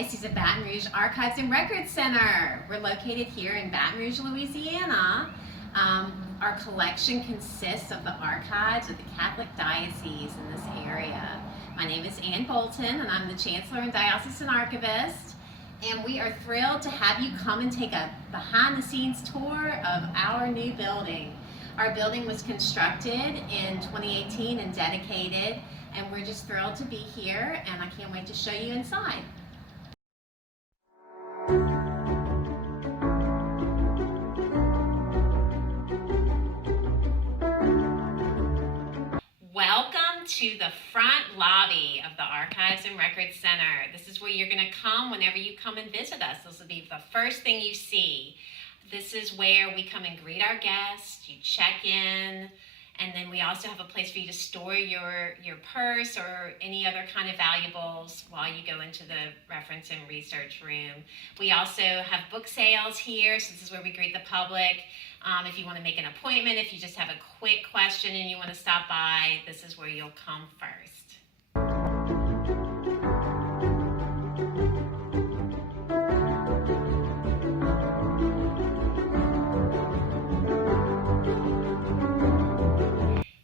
Diocese of Baton Rouge Archives and Records Center. We're located here in Baton Rouge, Louisiana. Our collection consists of the archives of the Catholic Diocese in this area. My name is Ann Bolton, and I'm the Chancellor and Diocesan Archivist. And we are thrilled to have you come and take a behind-the-scenes tour of our new building. Our building was constructed in 2018 and dedicated, and we're just thrilled to be here, and I can't wait to show you inside. Welcome to the front lobby of the Archives and Records Center. This is where you're going to come whenever you come and visit us. This will be the first thing you see. This is where we come and greet our guests, you check in, and then we also have a place for you to store your purse or any other kind of valuables while you go into the reference and research room. We also have book sales here, so this is where we greet the public. If you want to make an appointment, if you just have a quick question and you want to stop by, this is where you'll come first.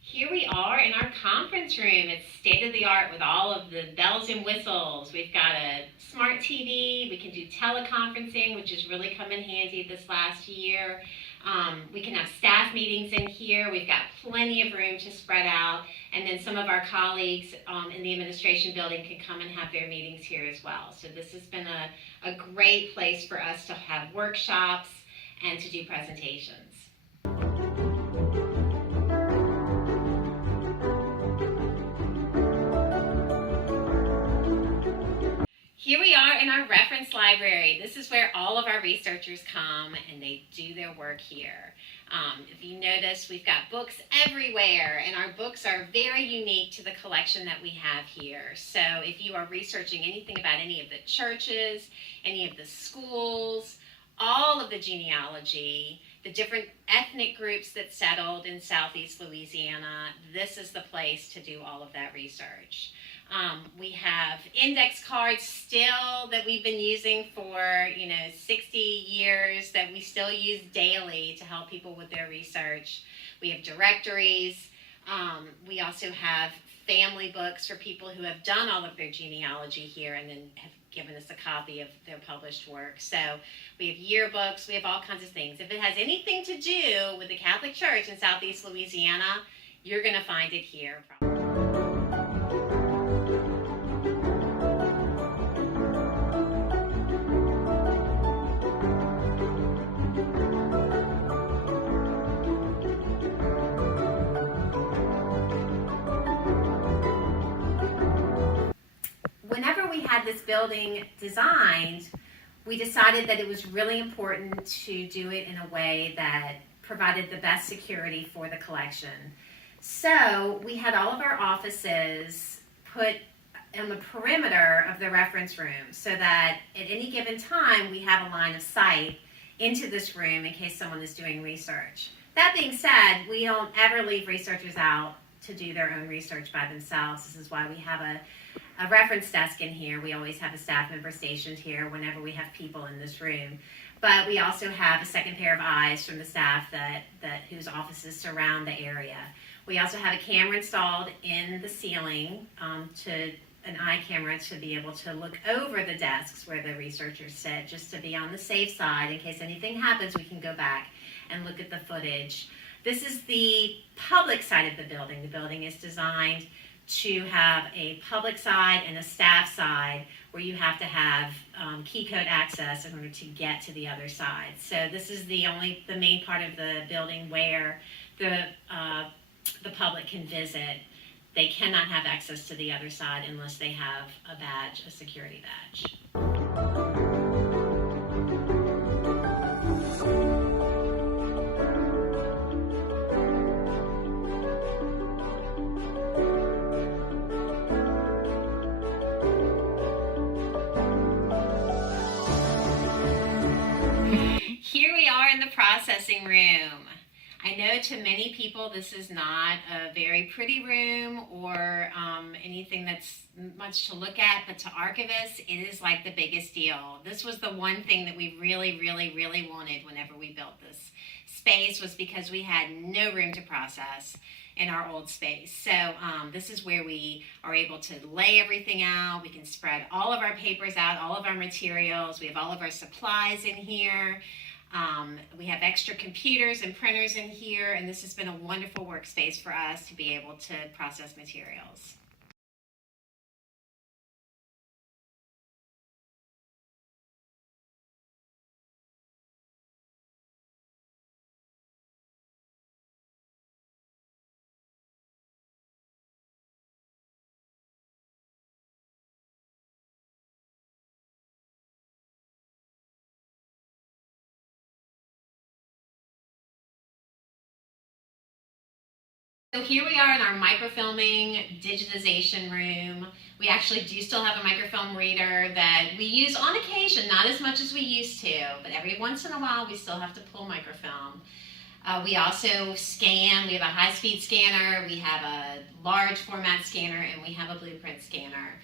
Here we are in our conference room. It's state-of-the-art with all of the bells and whistles. We've got a smart TV. We can do teleconferencing, which has really come in handy this last year. We can have staff meetings in here. We've got plenty of room to spread out. And then some of our colleagues in the administration building can come and have their meetings here as well. So this has been a great place for us to have workshops and to do presentations. Here we are in our reference library. This is where all of our researchers come and they do their work here. If you notice, we've got books everywhere, and our books are very unique to the collection that we have here. So if you are researching anything about any of the churches, any of the schools, all of the genealogy, the different ethnic groups that settled in Southeast Louisiana, this is the place to do all of that research. We have index cards still that we've been using for 60 years that we still use daily to help people with their research. We have directories. We also have family books for people who have done all of their genealogy here and then have given us a copy of their published work. So we have yearbooks. We have all kinds of things. If it has anything to do with the Catholic Church in Southeast Louisiana, you're going to find it here. Whenever we had this building designed, we decided that it was really important to do it in a way that provided the best security for the collection. So we had all of our offices put on the perimeter of the reference room so that at any given time we have a line of sight into this room in case someone is doing research. That being said, we don't ever leave researchers out to do their own research by themselves. This is why we have a reference desk in here. We always have a staff member stationed here whenever we have people in this room. But we also have a second pair of eyes from the staff whose offices surround the area. We also have a camera installed in the ceiling, an eye camera to be able to look over the desks where the researchers sit, just to be on the safe side. In case anything happens, we can go back and look at the footage. This is the public side of the building. The building is designed to have a public side and a staff side where you have to have key code access in order to get to the other side. So this is the main part of the building where the public can visit. They cannot have access to the other side unless they have a badge, a security badge. Here we are in the processing room. I know to many people this is not a very pretty room or anything that's much to look at, but to archivists, it is like the biggest deal. This was the one thing that we really, really, really wanted whenever we built this space, was because we had no room to process in our old space. So this is where we are able to lay everything out. We can spread all of our papers out, all of our materials. We have all of our supplies in here. We have extra computers and printers in here, and this has been a wonderful workspace for us to be able to process materials. So here we are in our microfilming digitization room. We actually do still have a microfilm reader that we use on occasion, not as much as we used to, but every once in a while we still have to pull microfilm. We also scan. We have a high-speed scanner, we have a large format scanner, and we have a blueprint scanner.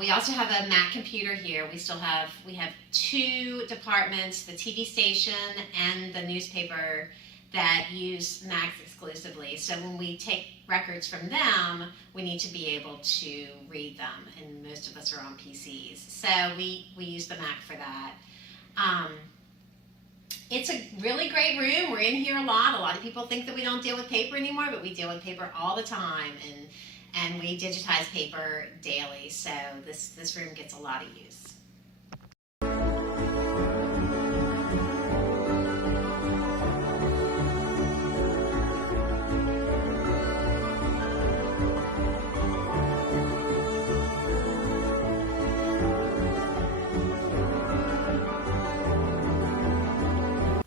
We also have a Mac computer here. We have two departments, the TV station and the newspaper, that use Macs exclusively. So when we take records from them, we need to be able to read them, and most of us are on PCs. So we use the Mac for that. It's a really great room. We're in here a lot. A lot of people think that we don't deal with paper anymore, but we deal with paper all the time, and we digitize paper daily. So this room gets a lot of use.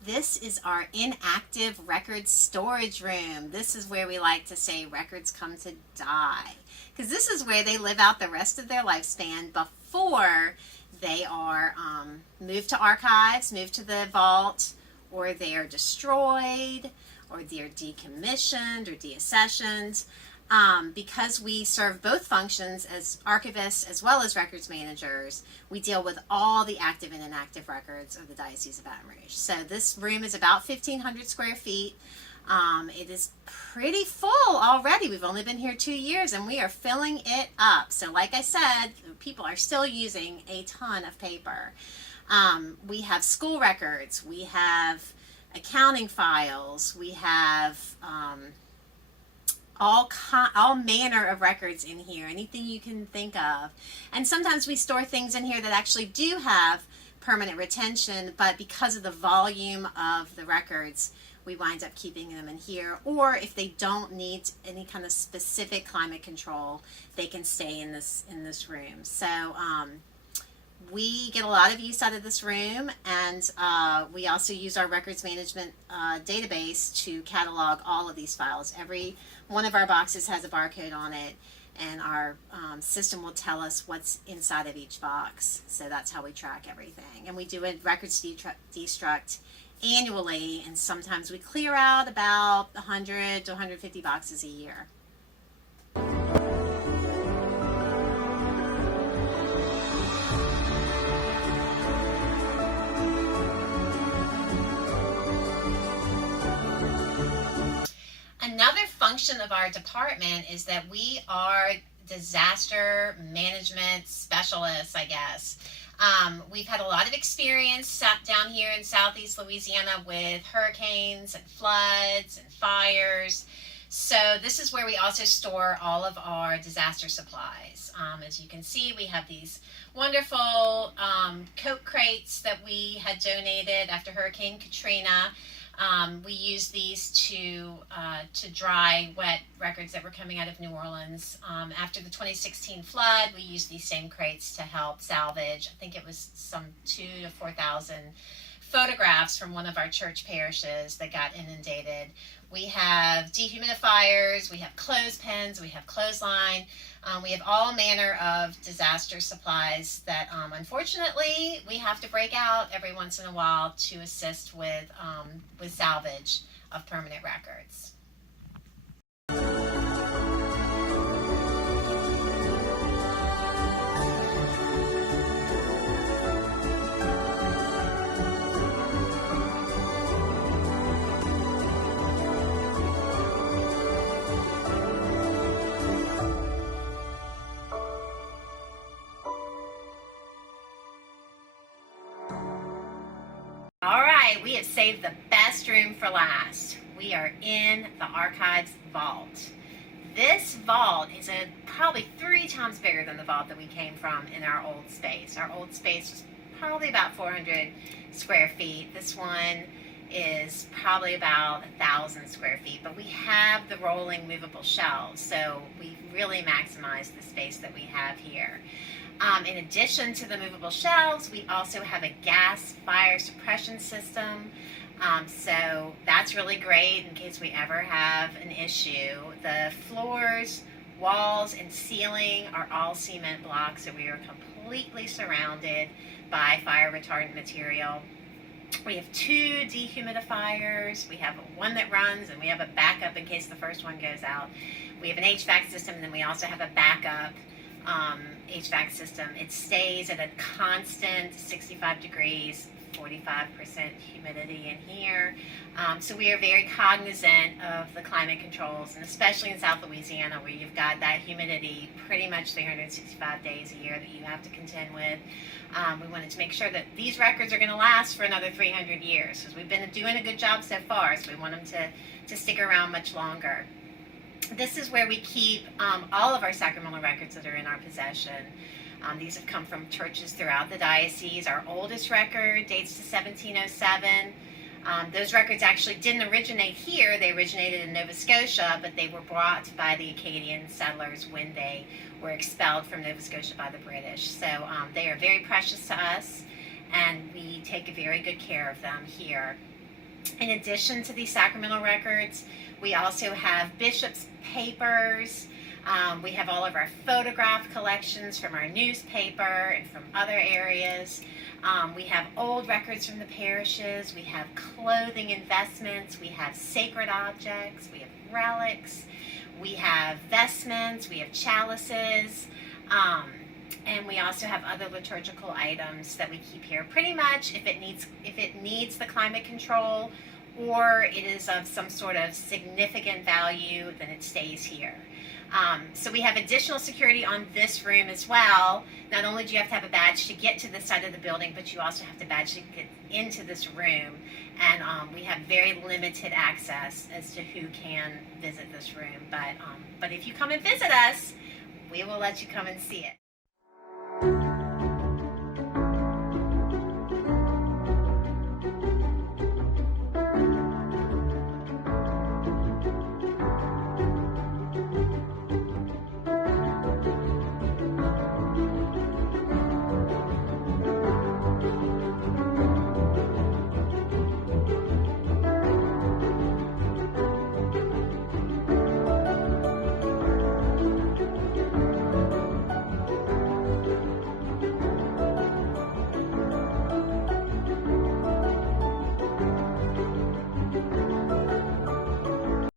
This is our inactive records storage room. This is where we like to say records come to die, because this is where they live out the rest of their lifespan before they are moved to archives, moved to the vault, or they are destroyed, or they're decommissioned or deaccessioned. Because we serve both functions as archivists as well as records managers, we deal with all the active and inactive records of the Diocese of Baton Rouge. So this room is about 1,500 square feet. It is pretty full already. We've only been here 2 years and we are filling it up. So like I said, people are still using a ton of paper. We have school records, we have accounting files, we have all manner of records in here, anything you can think of. And sometimes we store things in here that actually do have permanent retention, but because of the volume of the records, we wind up keeping them in here. Or if they don't need any kind of specific climate control, they can stay in this room. So we get a lot of use out of this room, and we also use our records management database to catalog all of these files. Every one of our boxes has a barcode on it, and our system will tell us what's inside of each box. So that's how we track everything. And we do a records destruct annually, and sometimes we clear out about 100 to 150 boxes a year. Another function of our department is that we are disaster management specialists, I guess. We've had a lot of experience down here in Southeast Louisiana with hurricanes and floods and fires. So this is where we also store all of our disaster supplies. As you can see, we have these wonderful Coke crates that we had donated after Hurricane Katrina. We use these to dry wet records that were coming out of New Orleans. After the 2016 flood, we used these same crates to help salvage, I think it was some 2,000 to 4,000 photographs from one of our church parishes that got inundated. We have dehumidifiers, we have clothespins, we have clothesline. We have all manner of disaster supplies that unfortunately we have to break out every once in a while to assist with salvage of permanent records. All right, we have saved the best room for last. We are in the archives vault. This vault is probably 3 times bigger than the vault that we came from in our old space. Our old space was probably about 400 square feet. This one is probably about 1,000 square feet, but we have the rolling movable shelves, so we really maximize the space that we have here. In addition to the movable shelves, we also have a gas fire suppression system. So that's really great in case we ever have an issue. The floors, walls, and ceiling are all cement blocks, so we are completely surrounded by fire retardant material. We have 2 dehumidifiers. We have one that runs, and we have a backup in case the first one goes out. We have an HVAC system, and then we also have a backup HVAC system. It stays at a constant 65 degrees, 45% humidity in here. So we are very cognizant of the climate controls, and especially in South Louisiana, where you've got that humidity pretty much 365 days a year that you have to contend with. We wanted to make sure that these records are going to last for another 300 years, because we've been doing a good job so far, so we want them to stick around much longer. This is where we keep all of our sacramental records that are in our possession. These have come from churches throughout the diocese. Our oldest record dates to 1707. Those records actually didn't originate here. They originated in Nova Scotia, but they were brought by the Acadian settlers when they were expelled from Nova Scotia by the British. So they are very precious to us, and we take very good care of them here. In addition to these sacramental records, we also have bishops' papers. We have all of our photograph collections from our newspaper and from other areas. We have old records from the parishes. We have clothing investments. We have sacred objects. We have relics. We have vestments. We have chalices. And we also have other liturgical items that we keep here. Pretty much, if it needs the climate control, or it is of some sort of significant value, then it stays here. So we have additional security on this room as well. Not only do you have to have a badge to get to this side of the building, but you also have to badge to get into this room. And we have very limited access as to who can visit this room. But if you come and visit us, we will let you come and see it.